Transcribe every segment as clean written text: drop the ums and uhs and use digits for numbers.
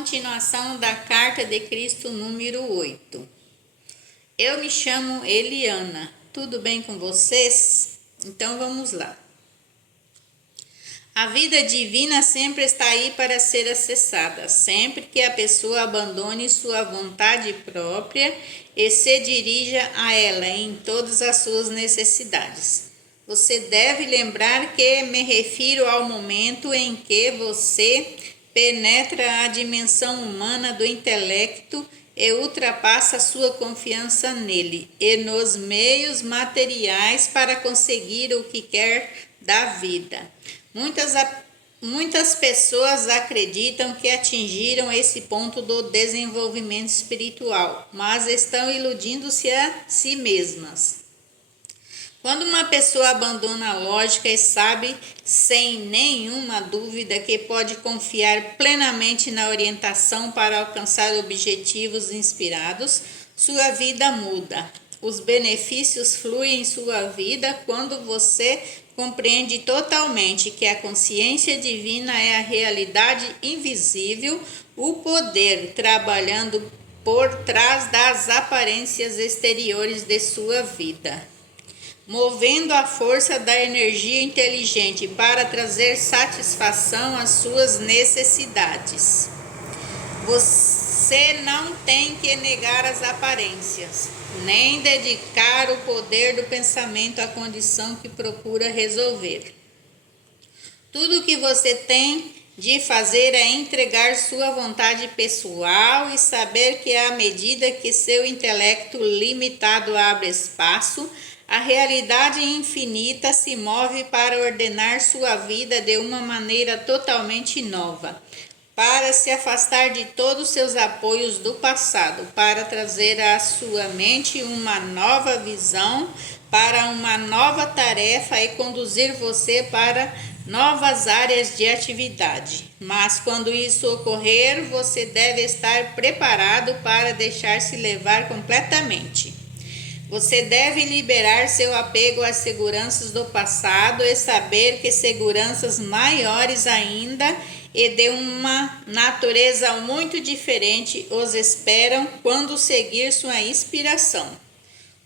Continuação da Carta de Cristo número 8. Eu me chamo Eliana. Tudo bem com vocês? Então vamos lá. A vida divina sempre está aí para ser acessada, sempre que a pessoa abandone sua vontade própria e se dirija a ela em todas as suas necessidades. Você deve lembrar que me refiro ao momento em que você penetra a dimensão humana do intelecto e ultrapassa sua confiança nele e nos meios materiais para conseguir o que quer da vida. Muitas pessoas acreditam que atingiram esse ponto do desenvolvimento espiritual, mas estão iludindo-se a si mesmas. Quando uma pessoa abandona a lógica e sabe sem nenhuma dúvida que pode confiar plenamente na orientação para alcançar objetivos inspirados, sua vida muda. Os benefícios fluem em sua vida quando você compreende totalmente que a consciência divina é a realidade invisível, o poder trabalhando por trás das aparências exteriores de sua vida, movendo a força da energia inteligente para trazer satisfação às suas necessidades. Você não tem que negar as aparências, nem dedicar o poder do pensamento à condição que procura resolver. Tudo o que você tem de fazer é entregar sua vontade pessoal e saber que à medida que seu intelecto limitado abre espaço, a realidade infinita se move para ordenar sua vida de uma maneira totalmente nova, para se afastar de todos os seus apoios do passado, para trazer à sua mente uma nova visão, para uma nova tarefa e conduzir você para novas áreas de atividade. Mas quando isso ocorrer, você deve estar preparado para deixar-se levar completamente. Você deve liberar seu apego às seguranças do passado e saber que seguranças maiores ainda e de uma natureza muito diferente os esperam quando seguir sua inspiração.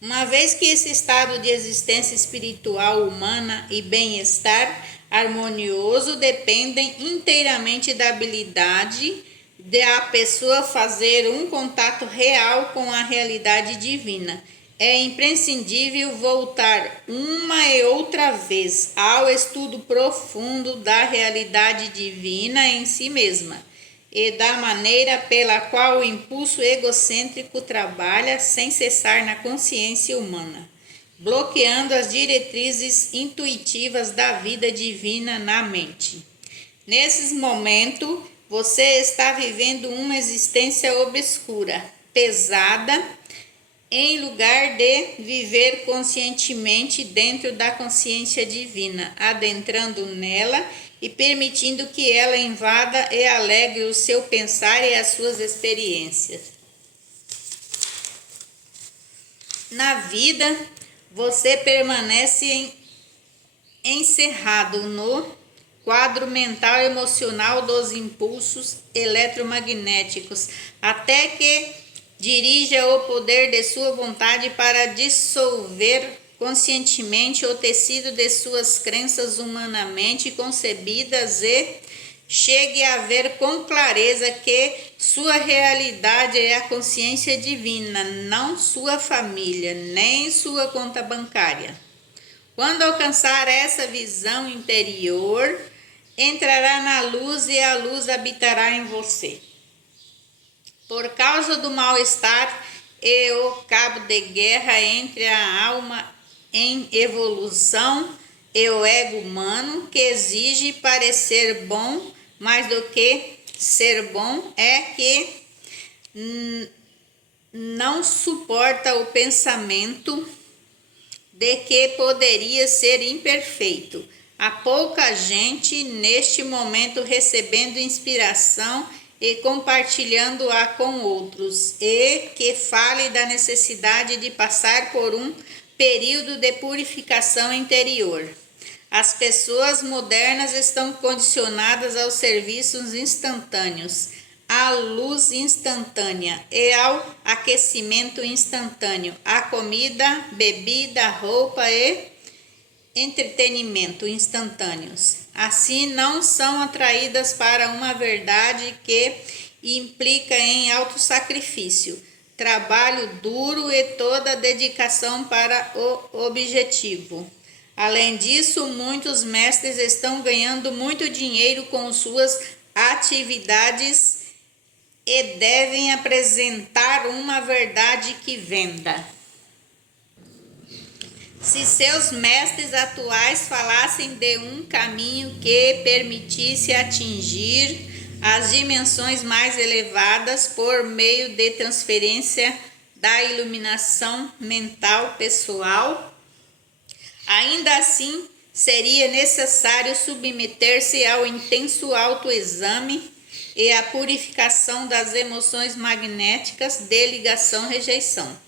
Uma vez que esse estado de existência espiritual humana e bem-estar harmonioso dependem inteiramente da habilidade da pessoa fazer um contato real com a realidade divina. É imprescindível voltar uma e outra vez ao estudo profundo da realidade divina em si mesma e da maneira pela qual o impulso egocêntrico trabalha sem cessar na consciência humana, bloqueando as diretrizes intuitivas da vida divina na mente. Nesses momentos, você está vivendo uma existência obscura, pesada, em lugar de viver conscientemente dentro da consciência divina, adentrando nela e permitindo que ela invada e alegre o seu pensar e as suas experiências. Na vida, você permanece encerrado no quadro mental e emocional dos impulsos eletromagnéticos, até que dirija o poder de sua vontade para dissolver conscientemente o tecido de suas crenças humanamente concebidas e chegue a ver com clareza que sua realidade é a consciência divina, não sua família, nem sua conta bancária. Quando alcançar essa visão interior, entrará na luz e a luz habitará em você. Por causa do mal-estar e o cabo de guerra entre a alma em evolução e o ego humano, que exige parecer bom mais do que ser bom, é que não suporta o pensamento de que poderia ser imperfeito. Há pouca gente neste momento recebendo inspiração e compartilhando-a com outros, e que fale da necessidade de passar por um período de purificação interior. As pessoas modernas estão condicionadas aos serviços instantâneos, à luz instantânea e ao aquecimento instantâneo, à comida, bebida, roupa e entretenimento instantâneos. Assim, não são atraídas para uma verdade que implica em autossacrifício, trabalho duro e toda dedicação para o objetivo. Além disso, muitos mestres estão ganhando muito dinheiro com suas atividades e devem apresentar uma verdade que venda. Se seus mestres atuais falassem de um caminho que permitisse atingir as dimensões mais elevadas por meio de transferência da iluminação mental pessoal, ainda assim seria necessário submeter-se ao intenso autoexame e à purificação das emoções magnéticas de ligação-rejeição.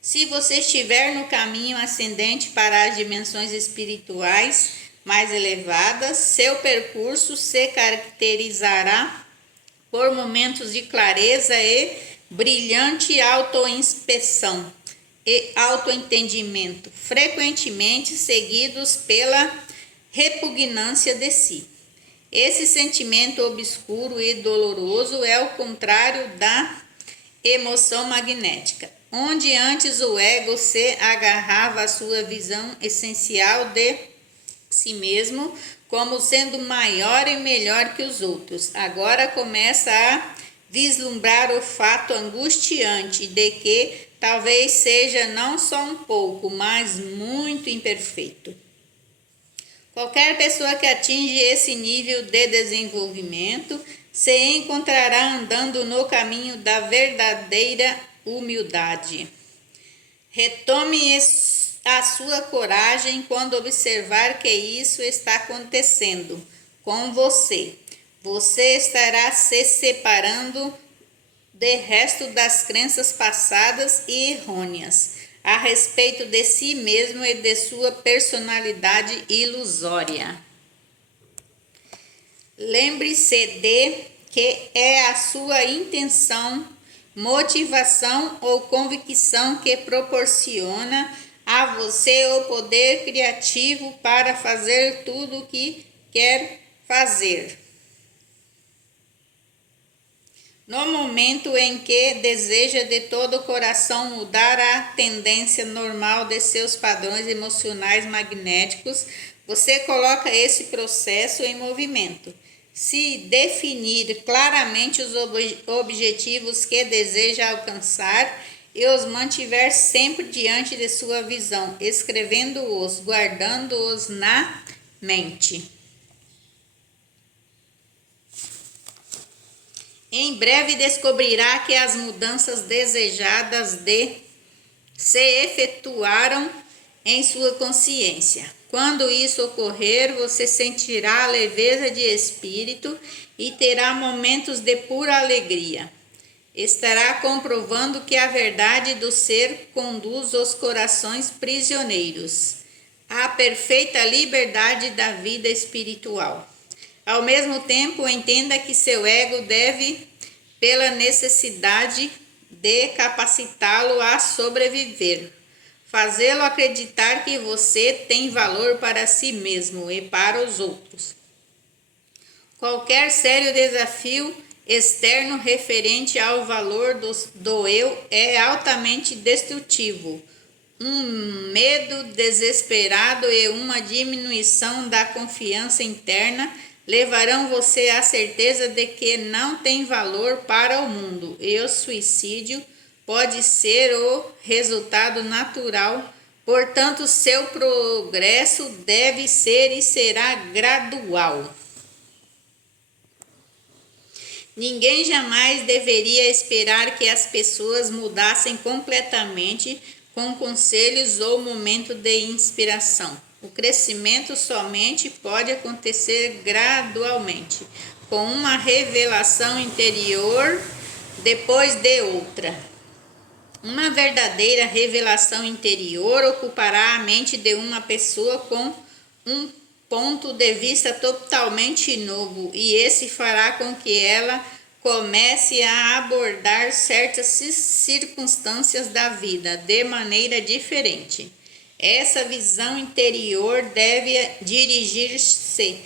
Se você estiver no caminho ascendente para as dimensões espirituais mais elevadas, seu percurso se caracterizará por momentos de clareza e brilhante autoinspeção e autoentendimento, frequentemente seguidos pela repugnância de si. Esse sentimento obscuro e doloroso é o contrário da emoção magnética, onde antes o ego se agarrava à sua visão essencial de si mesmo como sendo maior e melhor que os outros. Agora começa a vislumbrar o fato angustiante de que talvez seja não só um pouco, mas muito imperfeito. Qualquer pessoa que atinge esse nível de desenvolvimento se encontrará andando no caminho da verdadeira humildade. Retome a sua coragem quando observar que isso está acontecendo com você. Você estará se separando do resto das crenças passadas e errôneas a respeito de si mesmo e de sua personalidade ilusória. Lembre-se de que é a sua intenção, motivação ou convicção que proporciona a você o poder criativo para fazer tudo o que quer fazer. No momento em que deseja de todo o coração mudar a tendência normal de seus padrões emocionais magnéticos, você coloca esse processo em movimento. Se definir claramente os objetivos que deseja alcançar e os mantiver sempre diante de sua visão, escrevendo-os, guardando-os na mente. Em breve descobrirá que as mudanças desejadas se efetuaram em sua consciência. Quando isso ocorrer, você sentirá leveza de espírito e terá momentos de pura alegria. Estará comprovando que a verdade do ser conduz os corações prisioneiros à perfeita liberdade da vida espiritual. Ao mesmo tempo, entenda que seu ego deve, pela necessidade de capacitá-lo a sobreviver, fazê-lo acreditar que você tem valor para si mesmo e para os outros. Qualquer sério desafio externo referente ao valor do eu é altamente destrutivo. Um medo desesperado e uma diminuição da confiança interna levarão você à certeza de que não tem valor para o mundo, e o suicídio pode ser o resultado natural. Portanto, seu progresso deve ser e será gradual. Ninguém jamais deveria esperar que as pessoas mudassem completamente com conselhos ou momento de inspiração. O crescimento somente pode acontecer gradualmente, com uma revelação interior depois de outra. Uma verdadeira revelação interior ocupará a mente de uma pessoa com um ponto de vista totalmente novo, e esse fará com que ela comece a abordar certas circunstâncias da vida de maneira diferente. Essa visão interior deve dirigir-se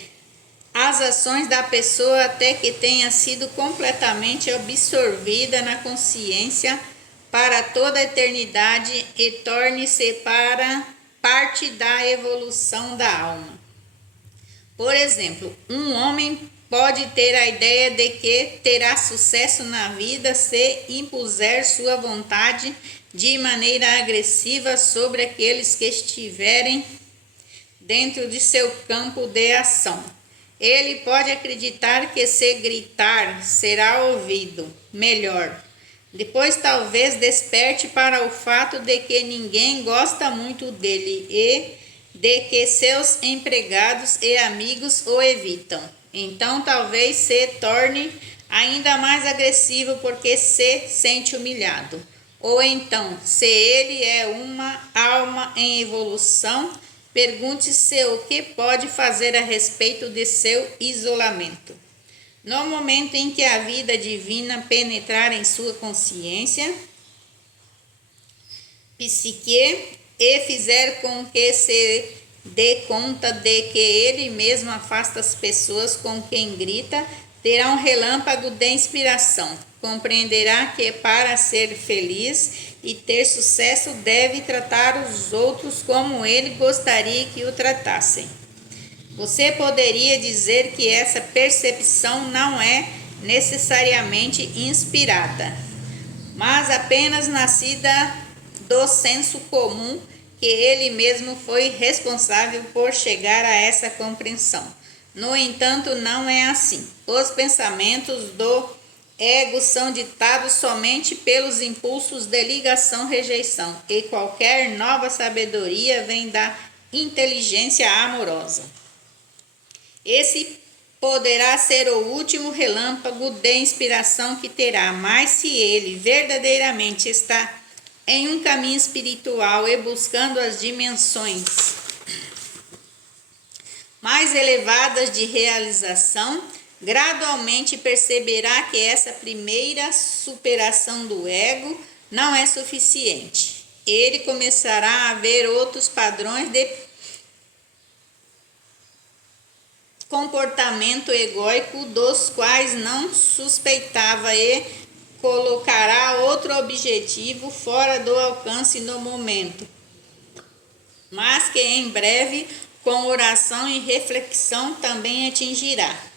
às ações da pessoa até que tenha sido completamente absorvida na consciência para toda a eternidade e torne-se para parte da evolução da alma. Por exemplo, um homem pode ter a ideia de que terá sucesso na vida se impuser sua vontade de maneira agressiva sobre aqueles que estiverem dentro de seu campo de ação. Ele pode acreditar que se gritar será ouvido melhor. Depois talvez desperte para o fato de que ninguém gosta muito dele e de que seus empregados e amigos o evitam. Então talvez se torne ainda mais agressivo porque se sente humilhado. Ou então, se ele é uma alma em evolução, pergunte-se o que pode fazer a respeito de seu isolamento. No momento em que a vida divina penetrar em sua consciência, psique, e fizer com que se dê conta de que ele mesmo afasta as pessoas com quem grita, terá um relâmpago de inspiração. Compreenderá que para ser feliz e ter sucesso deve tratar os outros como ele gostaria que o tratassem. Você poderia dizer que essa percepção não é necessariamente inspirada, mas apenas nascida do senso comum, que ele mesmo foi responsável por chegar a essa compreensão. No entanto, não é assim. Os pensamentos do ego são ditados somente pelos impulsos de ligação-rejeição, e qualquer nova sabedoria vem da inteligência amorosa. Esse poderá ser o último relâmpago de inspiração que terá, mas se ele verdadeiramente está em um caminho espiritual e buscando as dimensões mais elevadas de realização, gradualmente perceberá que essa primeira superação do ego não é suficiente. Ele começará a ver outros padrões de comportamento egóico dos quais não suspeitava e colocará outro objetivo fora do alcance no momento, mas que em breve, com oração e reflexão, também atingirá.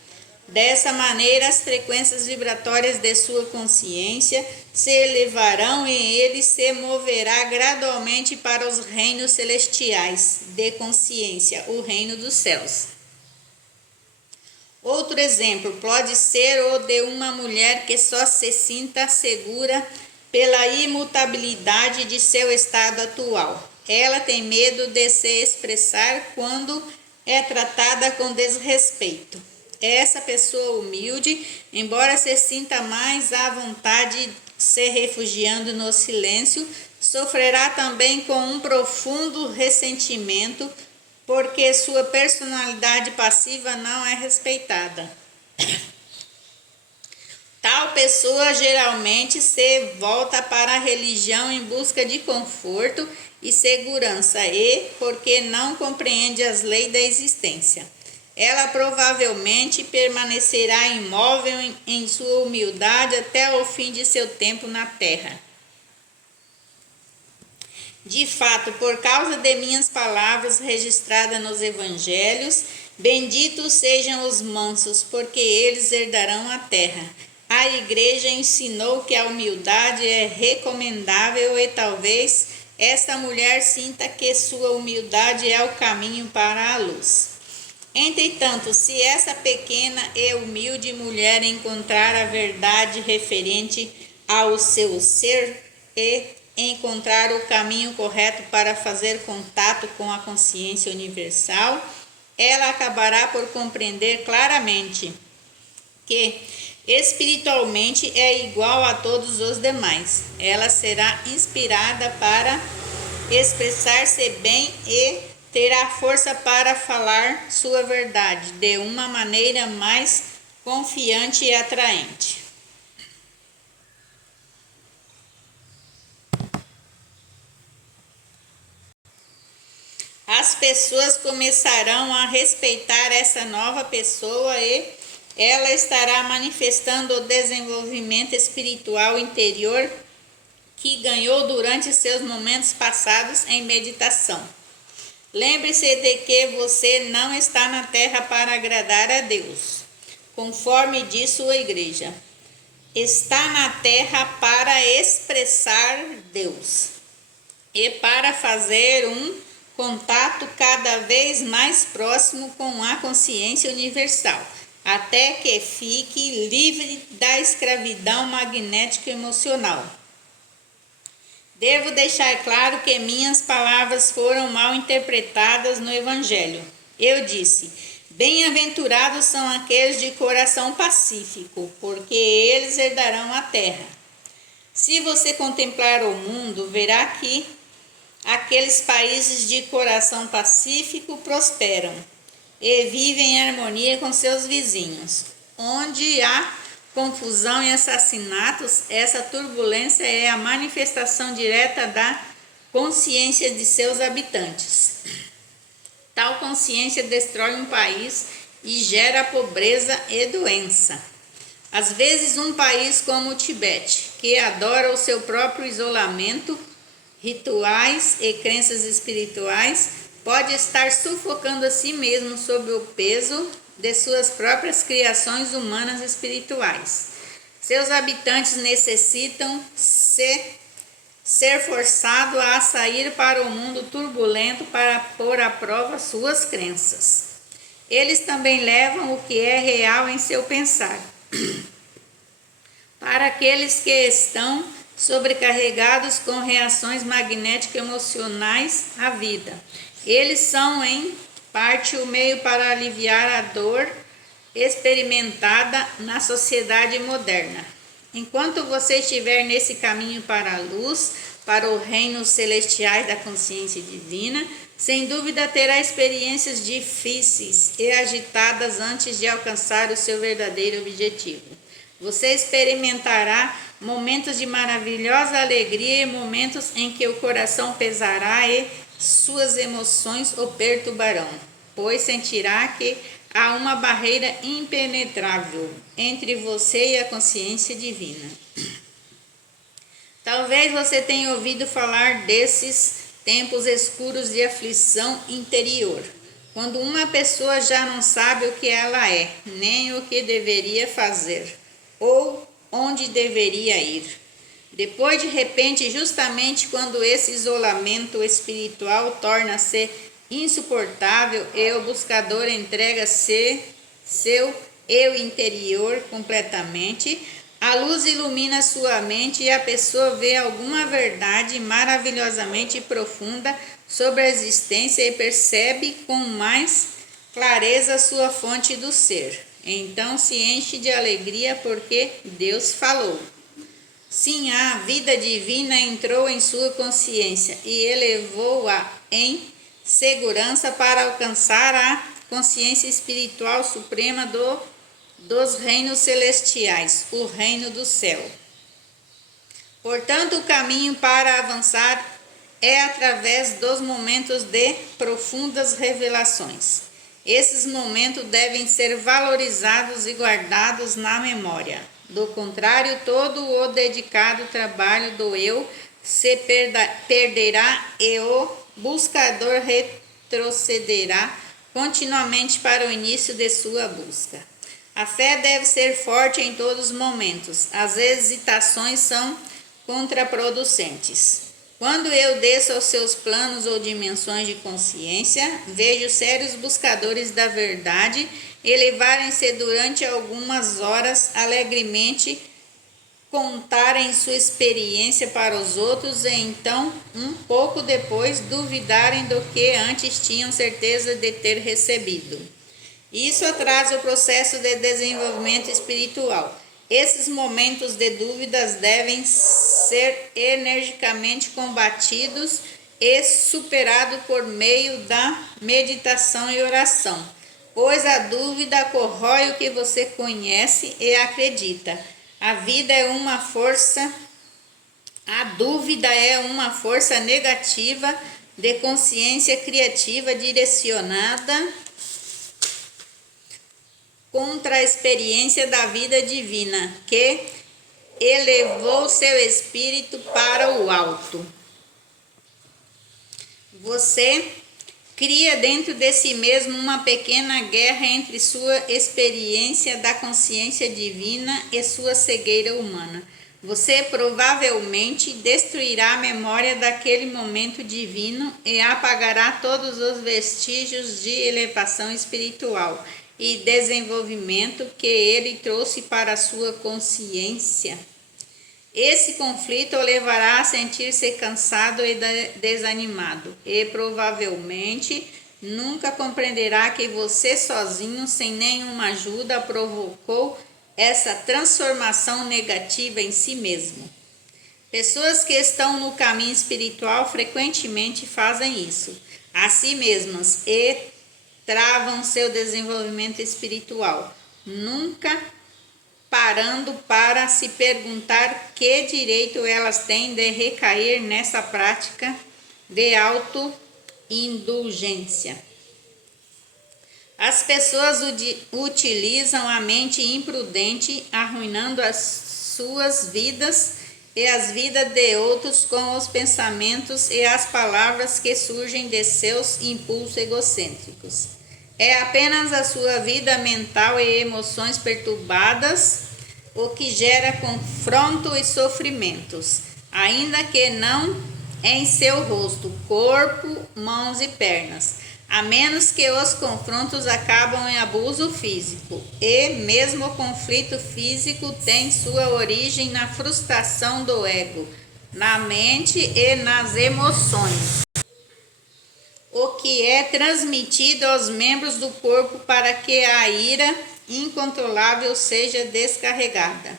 Dessa maneira, as frequências vibratórias de sua consciência se elevarão e ele se moverá gradualmente para os reinos celestiais de consciência, o reino dos céus. Outro exemplo pode ser o de uma mulher que só se sinta segura pela imutabilidade de seu estado atual. Ela tem medo de se expressar quando é tratada com desrespeito. Essa pessoa humilde, embora se sinta mais à vontade se refugiando no silêncio, sofrerá também com um profundo ressentimento porque sua personalidade passiva não é respeitada. Tal pessoa geralmente se volta para a religião em busca de conforto e segurança e porque não compreende as leis da existência. Ela provavelmente permanecerá imóvel em sua humildade até o fim de seu tempo na terra. De fato, por causa de minhas palavras registradas nos evangelhos, benditos sejam os mansos, porque eles herdarão a terra. A igreja ensinou que a humildade é recomendável e talvez esta mulher sinta que sua humildade é o caminho para a luz. Entretanto, se essa pequena e humilde mulher encontrar a verdade referente ao seu ser e encontrar o caminho correto para fazer contato com a consciência universal, ela acabará por compreender claramente que espiritualmente é igual a todos os demais. Ela será inspirada para expressar-se bem e terá força para falar sua verdade de uma maneira mais confiante e atraente. as pessoas começarão a respeitar essa nova pessoa e ela estará manifestando o desenvolvimento espiritual interior que ganhou durante seus momentos passados em meditação. Lembre-se de que você não está na terra para agradar a Deus, conforme diz sua igreja. Está na terra para expressar Deus e para fazer um contato cada vez mais próximo com a consciência universal, até que fique livre da escravidão magnética emocional. Devo deixar claro que minhas palavras foram mal interpretadas no Evangelho. Eu disse: bem-aventurados são aqueles de coração pacífico, porque eles herdarão a terra. Se você contemplar o mundo, verá que aqueles países de coração pacífico prosperam e vivem em harmonia com seus vizinhos. Onde há confusão e assassinatos, essa turbulência é a manifestação direta da consciência de seus habitantes. Tal consciência destrói um país e gera pobreza e doença. Às vezes, um país como o Tibete, que adora o seu próprio isolamento, rituais e crenças espirituais, pode estar sufocando a si mesmo sob o peso de suas próprias criações humanas espirituais. Seus habitantes necessitam ser forçados a sair para o mundo turbulento para pôr à prova suas crenças. Eles também levam o que é real em seu pensar. Para aqueles que estão sobrecarregados com reações magnéticas emocionais à vida, eles são em parte o meio para aliviar a dor experimentada na sociedade moderna. Enquanto você estiver nesse caminho para a luz, para o reino celestial da consciência divina, sem dúvida terá experiências difíceis e agitadas antes de alcançar o seu verdadeiro objetivo. Você experimentará momentos de maravilhosa alegria e momentos em que o coração pesará e suas emoções o perturbarão, pois sentirá que há uma barreira impenetrável entre você e a consciência divina. Talvez você tenha ouvido falar desses tempos escuros de aflição interior, quando uma pessoa já não sabe o que ela é, nem o que deveria fazer, ou onde deveria ir. Depois, de repente, justamente quando esse isolamento espiritual torna-se insuportável e o buscador entrega-se seu eu interior completamente, a luz ilumina sua mente e a pessoa vê alguma verdade maravilhosamente profunda sobre a existência e percebe com mais clareza sua fonte do ser. Então se enche de alegria porque Deus falou. Sim, a vida divina entrou em sua consciência e elevou-a em segurança para alcançar a consciência espiritual suprema dos reinos celestiais, o reino do céu. Portanto, o caminho para avançar é através dos momentos de profundas revelações. Esses momentos devem ser valorizados e guardados na memória. Do contrário, todo o dedicado trabalho do eu se perderá e o buscador retrocederá continuamente para o início de sua busca. A fé deve ser forte em todos os momentos. As hesitações são contraproducentes. Quando eu desço aos seus planos ou dimensões de consciência, vejo sérios buscadores da verdade elevarem-se durante algumas horas alegremente, contarem sua experiência para os outros e então, um pouco depois, duvidarem do que antes tinham certeza de ter recebido. Isso atrasa o processo de desenvolvimento espiritual. Esses momentos de dúvidas devem ser energicamente combatidos e superados por meio da meditação e oração, pois a dúvida corrói o que você conhece e acredita. A dúvida é uma força negativa de consciência criativa direcionada contra a experiência da vida divina, que elevou seu espírito para o alto. Você cria dentro de si mesmo uma pequena guerra entre sua experiência da consciência divina e sua cegueira humana. Você provavelmente destruirá a memória daquele momento divino e apagará todos os vestígios de elevação espiritual e desenvolvimento que ele trouxe para a sua consciência. Esse conflito o levará a sentir-se cansado e desanimado, e provavelmente nunca compreenderá que você sozinho, sem nenhuma ajuda, provocou essa transformação negativa em si mesmo. Pessoas que estão no caminho espiritual frequentemente fazem isso a si mesmas e travam seu desenvolvimento espiritual, nunca parando para se perguntar que direito elas têm de recair nessa prática de autoindulgência. As pessoas utilizam a mente imprudente, arruinando as suas vidas e as vidas de outros com os pensamentos e as palavras que surgem de seus impulsos egocêntricos. É apenas a sua vida mental e emoções perturbadas o que gera confronto e sofrimentos, ainda que não em seu rosto, corpo, mãos e pernas, a menos que os confrontos acabam em abuso físico, e mesmo o conflito físico tem sua origem na frustração do ego, na mente e nas emoções, o que é transmitido aos membros do corpo para que a ira incontrolável seja descarregada.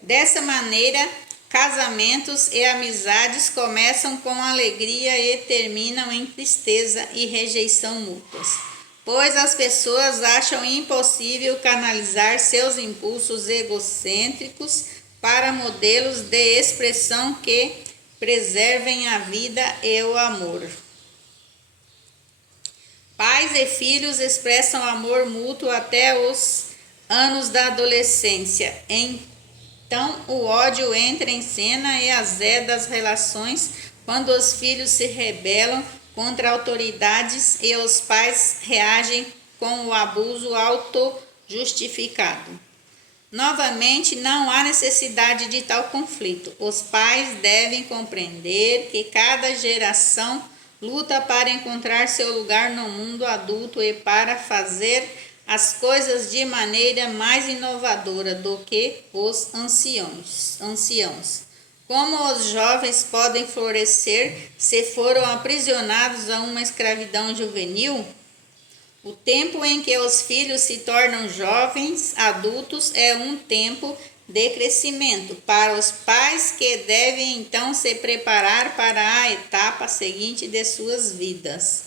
Dessa maneira, casamentos e amizades começam com alegria e terminam em tristeza e rejeição mútuas, pois as pessoas acham impossível canalizar seus impulsos egocêntricos para modelos de expressão que preservem a vida e o amor. Pais e filhos expressam amor mútuo até os anos da adolescência. Então, o ódio entra em cena e azeda as relações quando os filhos se rebelam contra autoridades e os pais reagem com o abuso auto-justificado. Novamente, não há necessidade de tal conflito. Os pais devem compreender que cada geração luta para encontrar seu lugar no mundo adulto e para fazer as coisas de maneira mais inovadora do que os anciãos. Como os jovens podem florescer se foram aprisionados a uma escravidão juvenil? O tempo em que os filhos se tornam jovens adultos é um tempo de crescimento para os pais, que devem então se preparar para a etapa seguinte de suas vidas.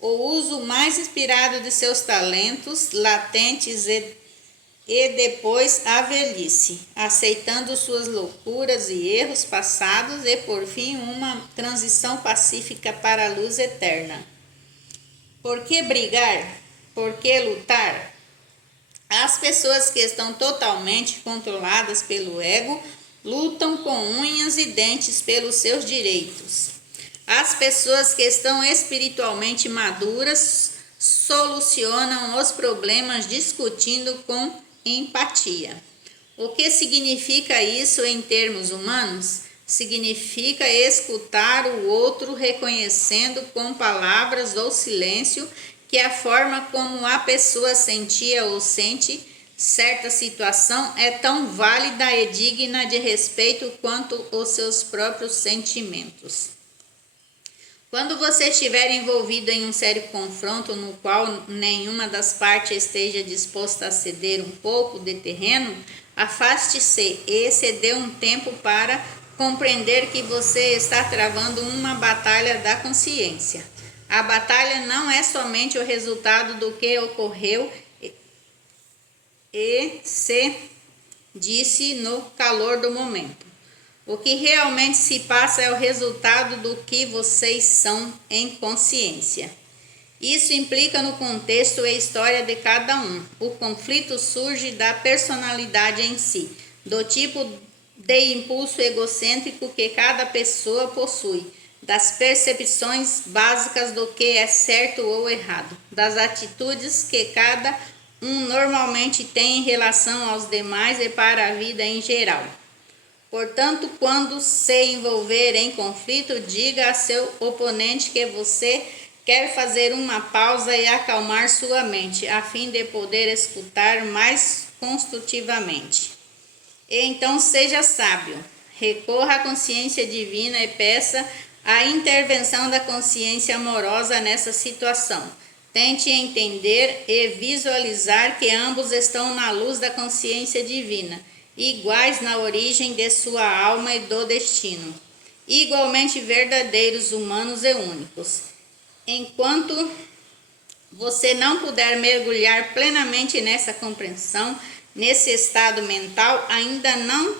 O uso mais inspirado de seus talentos latentes e depois a velhice, aceitando suas loucuras e erros passados e por fim uma transição pacífica para a luz eterna. Por que brigar? Por que lutar? As pessoas que estão totalmente controladas pelo ego lutam com unhas e dentes pelos seus direitos. As pessoas que estão espiritualmente maduras solucionam os problemas discutindo com empatia. O que significa isso em termos humanos? Significa escutar o outro reconhecendo com palavras ou silêncio que a forma como a pessoa sentia ou sente certa situação é tão válida e digna de respeito quanto os seus próprios sentimentos. Quando você estiver envolvido em um sério confronto no qual nenhuma das partes esteja disposta a ceder um pouco de terreno, afaste-se e se dê um tempo para compreender que você está travando uma batalha da consciência. A batalha não é somente o resultado do que ocorreu e se disse no calor do momento. O que realmente se passa é o resultado do que vocês são em consciência. Isso implica no contexto e história de cada um. O conflito surge da personalidade em si, do tipo de impulso egocêntrico que cada pessoa possui, das percepções básicas do que é certo ou errado, das atitudes que cada um normalmente tem em relação aos demais e para a vida em geral. Portanto, quando se envolver em conflito, diga a seu oponente que você quer fazer uma pausa e acalmar sua mente, a fim de poder escutar mais construtivamente. E então seja sábio, recorra à consciência divina e peça a intervenção da consciência amorosa nessa situação. Tente entender e visualizar que ambos estão na luz da consciência divina, iguais na origem de sua alma e do destino, igualmente verdadeiros, humanos e únicos. Enquanto você não puder mergulhar plenamente nessa compreensão, nesse estado mental, ainda não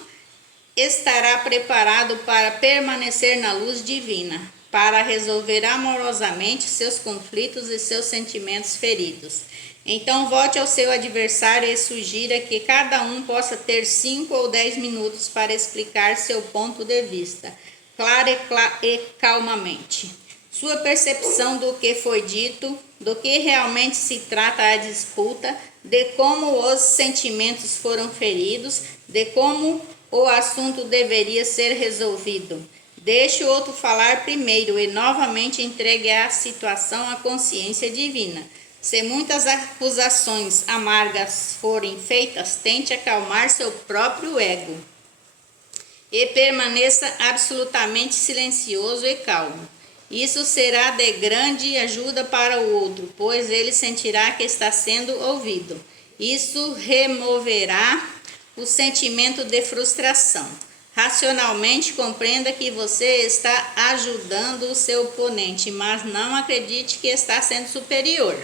estará preparado para permanecer na luz divina, para resolver amorosamente seus conflitos e seus sentimentos feridos. Então volte ao seu adversário e sugira que cada um possa ter 5 ou 10 minutos para explicar seu ponto de vista, clara e calmamente. Sua percepção do que foi dito, do que realmente se trata a disputa, de como os sentimentos foram feridos, de como o assunto deveria ser resolvido. Deixe o outro falar primeiro e novamente entregue a situação à consciência divina. Se muitas acusações amargas forem feitas, tente acalmar seu próprio ego e permaneça absolutamente silencioso e calmo. Isso será de grande ajuda para o outro, pois ele sentirá que está sendo ouvido. Isso removerá o sentimento de frustração. Racionalmente, compreenda que você está ajudando o seu oponente, mas não acredite que está sendo superior.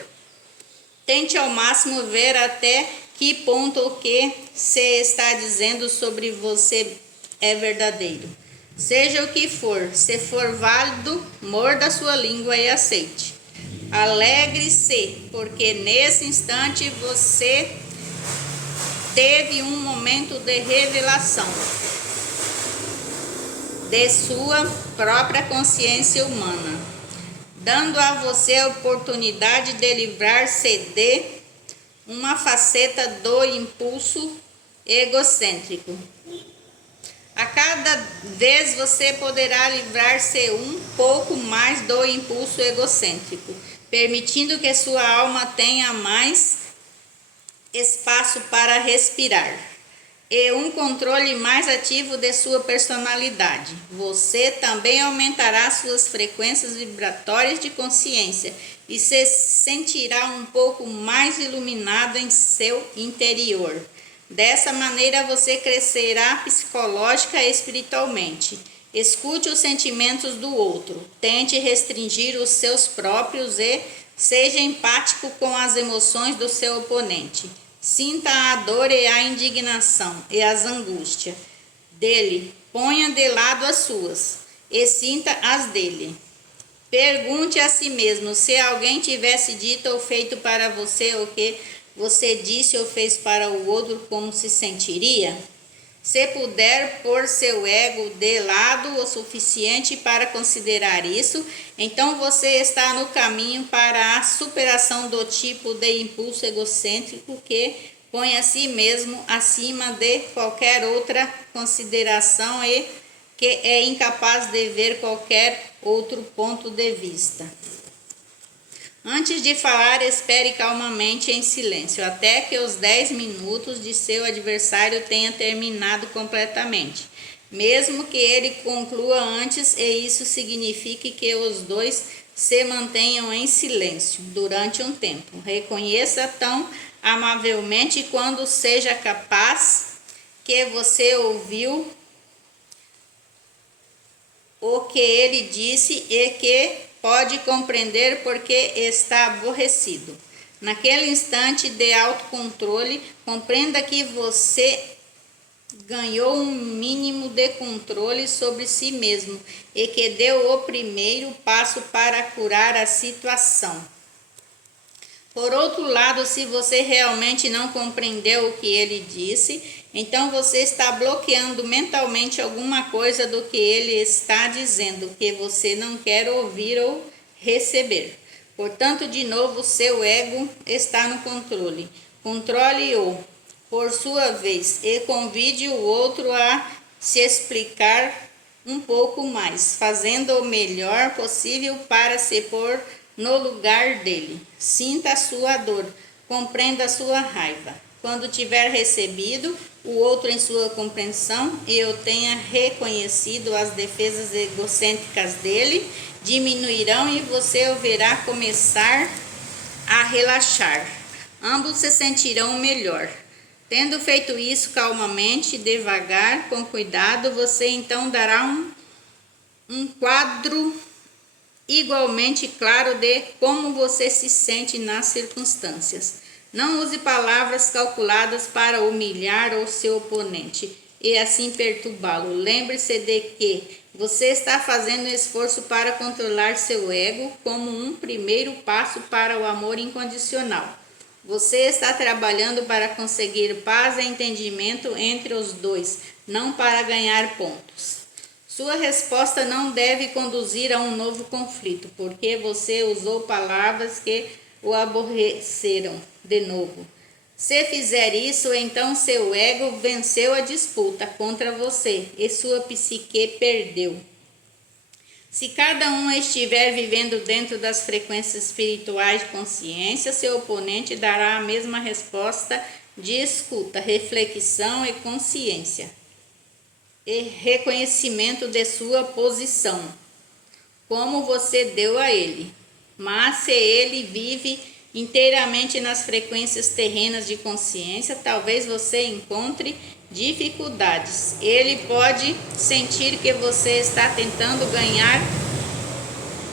Tente ao máximo ver até que ponto o que se está dizendo sobre você é verdadeiro. Seja o que for, se for válido, morda sua língua e aceite. Alegre-se, porque nesse instante você teve um momento de revelação de sua própria consciência humana, dando a você a oportunidade de livrar-se de uma faceta do impulso egocêntrico. A cada vez você poderá livrar-se um pouco mais do impulso egocêntrico, permitindo que sua alma tenha mais espaço para respirar e um controle mais ativo de sua personalidade. Você também aumentará suas frequências vibratórias de consciência e se sentirá um pouco mais iluminado em seu interior. Dessa maneira você crescerá psicológica e espiritualmente. Escute os sentimentos do outro, tente restringir os seus próprios e seja empático com as emoções do seu oponente. Sinta a dor e a indignação e as angústias dele, ponha de lado as suas e sinta as dele. Pergunte a si mesmo: se alguém tivesse dito ou feito para você o que você disse ou fez para o outro, como se sentiria? Se puder pôr seu ego de lado o suficiente para considerar isso, então você está no caminho para a superação do tipo de impulso egocêntrico que põe a si mesmo acima de qualquer outra consideração e que é incapaz de ver qualquer outro ponto de vista. Antes de falar, espere calmamente em silêncio, até que os 10 minutos de seu adversário tenha terminado completamente, mesmo que ele conclua antes, e isso signifique que os dois se mantenham em silêncio durante um tempo. Reconheça tão amavelmente quando seja capaz que você ouviu o que ele disse e que pode compreender porque está aborrecido. Naquele instante de autocontrole, compreenda que você ganhou um mínimo de controle sobre si mesmo e que deu o primeiro passo para curar a situação. Por outro lado, se você realmente não compreendeu o que ele disse, então você está bloqueando mentalmente alguma coisa do que ele está dizendo, que você não quer ouvir ou receber. Portanto, de novo, seu ego está no controle. Controle-o, por sua vez, e convide o outro a se explicar um pouco mais, fazendo o melhor possível para se pôr no lugar dele. Sinta a sua dor, compreenda a sua raiva. Quando tiver recebido o outro em sua compreensão e eu tenha reconhecido as defesas egocêntricas dele, diminuirão e você o verá começar a relaxar. Ambos se sentirão melhor. Tendo feito isso calmamente, devagar, com cuidado, você então dará um quadro igualmente claro de como você se sente nas circunstâncias. Não use palavras calculadas para humilhar o seu oponente e assim perturbá-lo. Lembre-se de que você está fazendo um esforço para controlar seu ego como um primeiro passo para o amor incondicional. Você está trabalhando para conseguir paz e entendimento entre os dois, não para ganhar pontos. Sua resposta não deve conduzir a um novo conflito, porque você usou palavras que o aborreceram de novo. Se fizer isso, então seu ego venceu a disputa contra você e sua psique perdeu. Se cada um estiver vivendo dentro das frequências espirituais de consciência, seu oponente dará a mesma resposta de escuta, reflexão e consciência e reconhecimento de sua posição, como você deu a ele. Mas se ele vive inteiramente nas frequências terrenas de consciência, talvez você encontre dificuldades. Ele pode sentir que você está tentando ganhar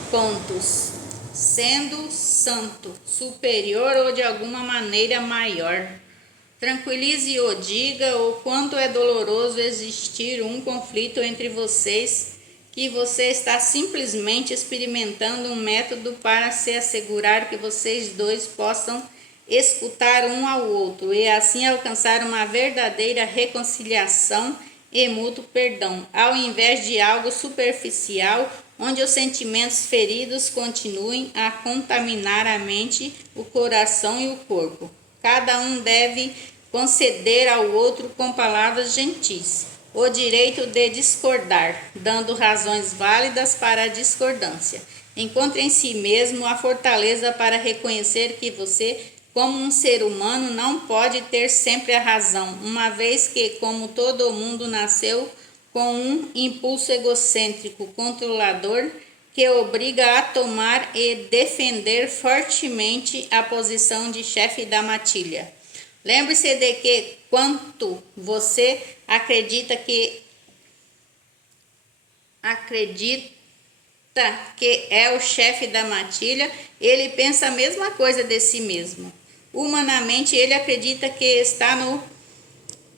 pontos, sendo santo, superior ou de alguma maneira maior. Tranquilize-o, diga o quanto é doloroso existir um conflito entre vocês, que você está simplesmente experimentando um método para se assegurar que vocês dois possam escutar um ao outro e assim alcançar uma verdadeira reconciliação e mútuo perdão, ao invés de algo superficial onde os sentimentos feridos continuem a contaminar a mente, o coração e o corpo. Cada um deve conceder ao outro com palavras gentis o direito de discordar, dando razões válidas para a discordância. Encontre em si mesmo a fortaleza para reconhecer que você, como um ser humano, não pode ter sempre a razão, uma vez que, como todo mundo, nasceu com um impulso egocêntrico controlador que obriga a tomar e defender fortemente a posição de chefe da matilha. Lembre-se de que quanto você acredita que é o chefe da matilha, ele pensa a mesma coisa de si mesmo. Humanamente, ele acredita que está no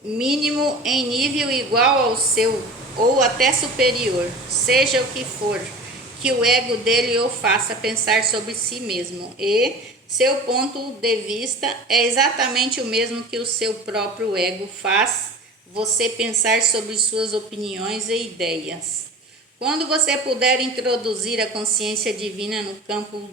mínimo em nível igual ao seu ou até superior, seja o que for que o ego dele o faça pensar sobre si mesmo, e seu ponto de vista é exatamente o mesmo que o seu próprio ego faz você pensar sobre suas opiniões e ideias. Quando você puder introduzir a consciência divina no campo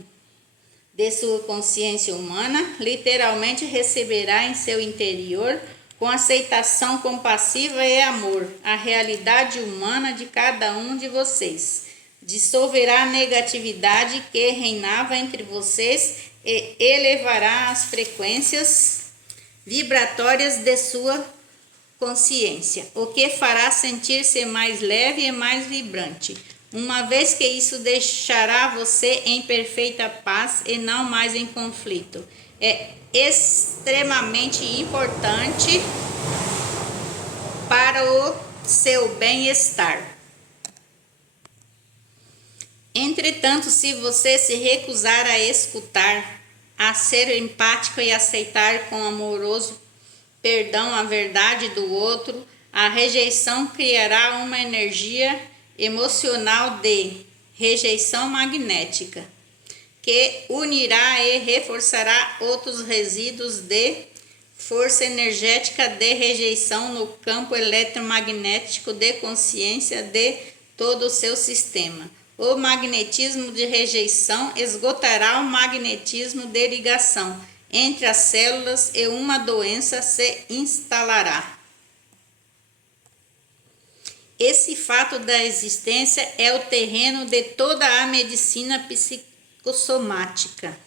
de sua consciência humana, literalmente receberá em seu interior, com aceitação compassiva e amor, a realidade humana de cada um de vocês. Dissolverá a negatividade que reinava entre vocês e elevará as frequências vibratórias de sua consciência, o que fará sentir-se mais leve e mais vibrante, uma vez que isso deixará você em perfeita paz e não mais em conflito. É extremamente importante para o seu bem-estar. Entretanto, se você se recusar a escutar, a ser empático e aceitar com amoroso perdão a verdade do outro, A rejeição criará uma energia emocional de rejeição magnética, que unirá e reforçará outros resíduos de força energética de rejeição no campo eletromagnético de consciência de todo o seu sistema. O magnetismo de rejeição esgotará o magnetismo de ligação entre as células e uma doença se instalará. Esse fato da existência é o terreno de toda a medicina psicossomática.